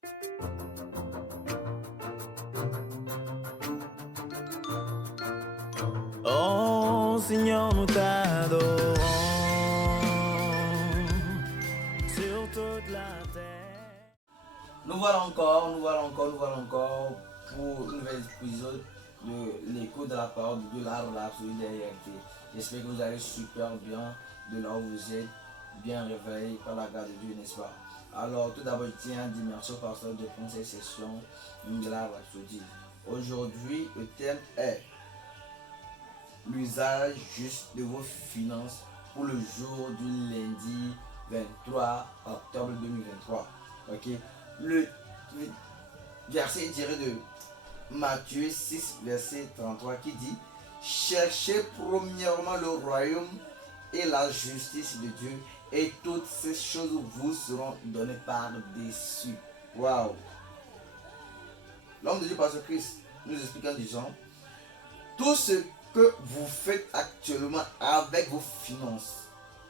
Oh Seigneur, nous t'adorons sur toute la terre. Nous voilà encore pour une nouvelle épisode de l'écho de la parole de Dieu, la rhapsodie des réalités. J'espère que vous allez super bien de là où vous êtes, bien réveillés par la grâce de Dieu, n'est-ce pas? Alors, tout d'abord, je tiens à dire merci au pasteur de prendre cette session de la rhapsodie. Aujourd'hui, le thème est l'usage juste de vos finances pour le jour du lundi 23 octobre 2023. Ok, le verset tiré de Matthieu 6, verset 33 qui dit: cherchez premièrement le royaume et la justice de Dieu, et toutes ces choses vous seront données par-dessus. Waouh! L'homme de Dieu par ce Christ nous explique en disant: tout ce que vous faites actuellement avec vos finances,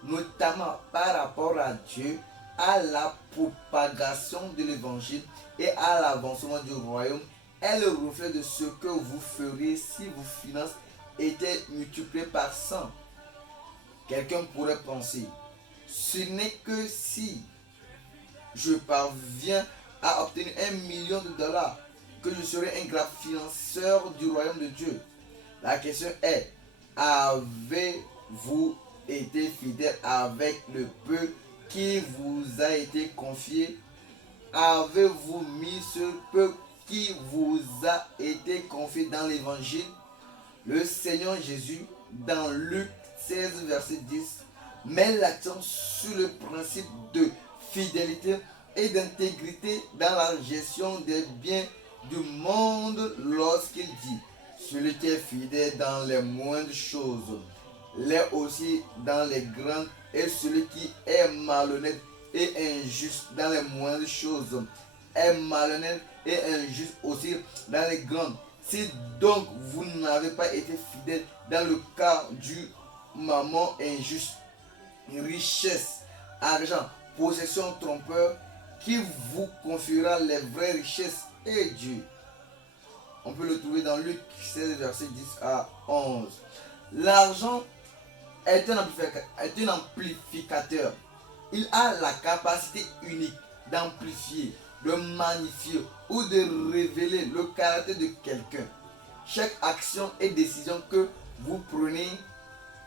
notamment par rapport à Dieu, à la propagation de l'évangile et à l'avancement du royaume, est le reflet de ce que vous feriez si vos finances étaient multipliées par 100. Quelqu'un pourrait penser: ce n'est que si je parviens à obtenir 1 million de dollars que je serai un grand financeur du royaume de Dieu. La question est: avez-vous été fidèle avec le peu qui vous a été confié? Avez-vous mis ce peu qui vous a été confié dans l'évangile? Le Seigneur Jésus, dans Luc 16, verset 10, met l'accent sur le principe de fidélité et d'intégrité dans la gestion des biens du monde lorsqu'il dit: celui qui est fidèle dans les moindres choses l'est aussi dans les grandes, et celui qui est malhonnête et injuste dans les moindres choses est malhonnête et injuste aussi dans les grandes. Si donc vous n'avez pas été fidèle dans le cas du mammon injuste, richesse, argent, possession trompeur, qui vous confiera les vraies richesses et Dieu? On peut le trouver dans Luc 16, verset 10 à 11. L'argent est un amplificateur. Il a la capacité unique d'amplifier, de magnifier ou de révéler le caractère de quelqu'un. Chaque action et décision que vous prenez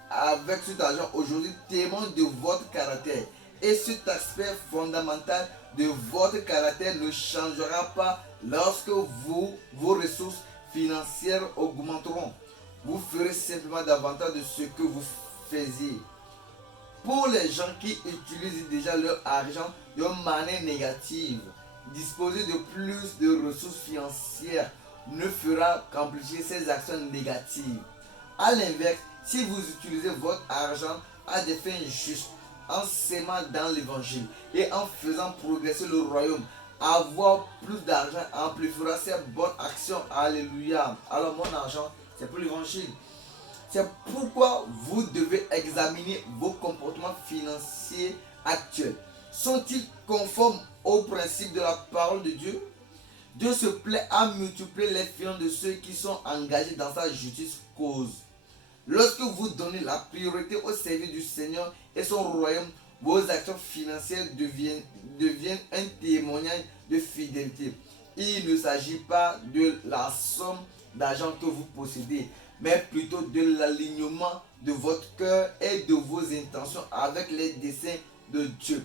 avec cet argent aujourd'hui témoigne de votre caractère. Et cet aspect fondamental de votre caractère ne changera pas lorsque vos ressources financières augmenteront. Vous ferez simplement davantage de ce que vous faisiez. Pour les gens qui utilisent déjà leur argent de manière négative, disposer de plus de ressources financières ne fera qu'amplifier ces actions négatives. A l'inverse, si vous utilisez votre argent à des fins justes, en s'aimant dans l'évangile et en faisant progresser le royaume, avoir plus d'argent amplifiera ces bonnes actions. Alléluia. Alors mon argent, c'est pour l'évangile. C'est pourquoi vous devez examiner vos comportements financiers actuels. Sont-ils conformes aux principes de la parole de Dieu? Dieu se plaît à multiplier les finances de ceux qui sont engagés dans sa justice cause. Lorsque vous donnez la priorité au service du Seigneur et son royaume, vos actions financières deviennent un témoignage de fidélité. Il ne s'agit pas de la somme d'argent que vous possédez, mais plutôt de l'alignement de votre cœur et de vos intentions avec les desseins de Dieu.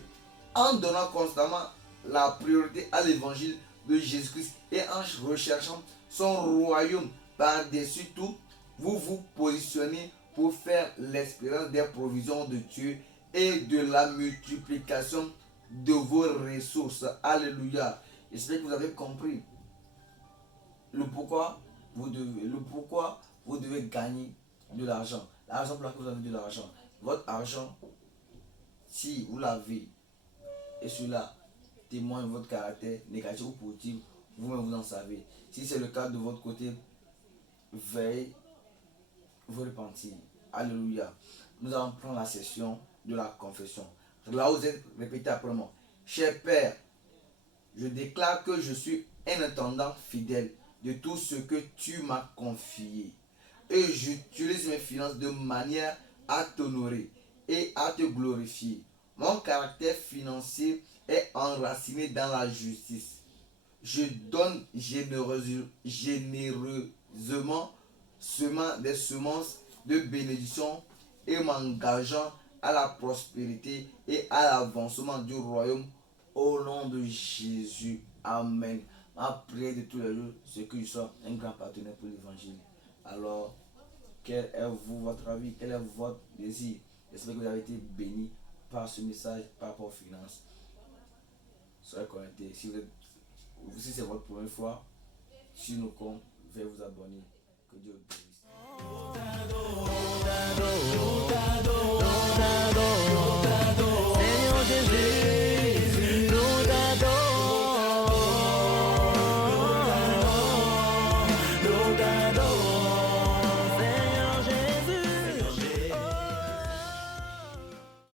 En donnant constamment la priorité à l'évangile de Jésus-Christ et en recherchant son royaume par-dessus tout, vous vous positionnez pour faire l'expérience des provisions de Dieu et de la multiplication de vos ressources. Alléluia. J'espère que vous avez compris pourquoi vous devez gagner de l'argent. L'argent pour laquelle vous avez de l'argent. Votre argent, si vous l'avez, et cela témoigne de votre caractère négatif ou positif, vous-même vous en savez. Si c'est le cas de votre côté, veuillez vous repentir. Alléluia. Nous allons prendre la session de la confession. Là vous êtes, répétez après moi. Cher Père, Je déclare que je suis un intendant fidèle de tout ce que tu m'as confié. Et j'utilise mes finances de manière à t'honorer et à te glorifier. Mon caractère financier est enraciné dans la justice. Je donne généreusement, semant des semences de bénédiction et m'engageant à la prospérité et à l'avancement du royaume au nom de Jésus. Amen. Ma prière de tous les jours, c'est que je sois un grand partenaire pour l'évangile. Alors, quel est votre avis? Quel est votre désir? J'espère que vous avez été bénis par ce message par rapport aux finances. Soyez connectés. Si c'est votre première fois sur nos comptes, veuillez vous abonner. Que Dieu vous bénisse.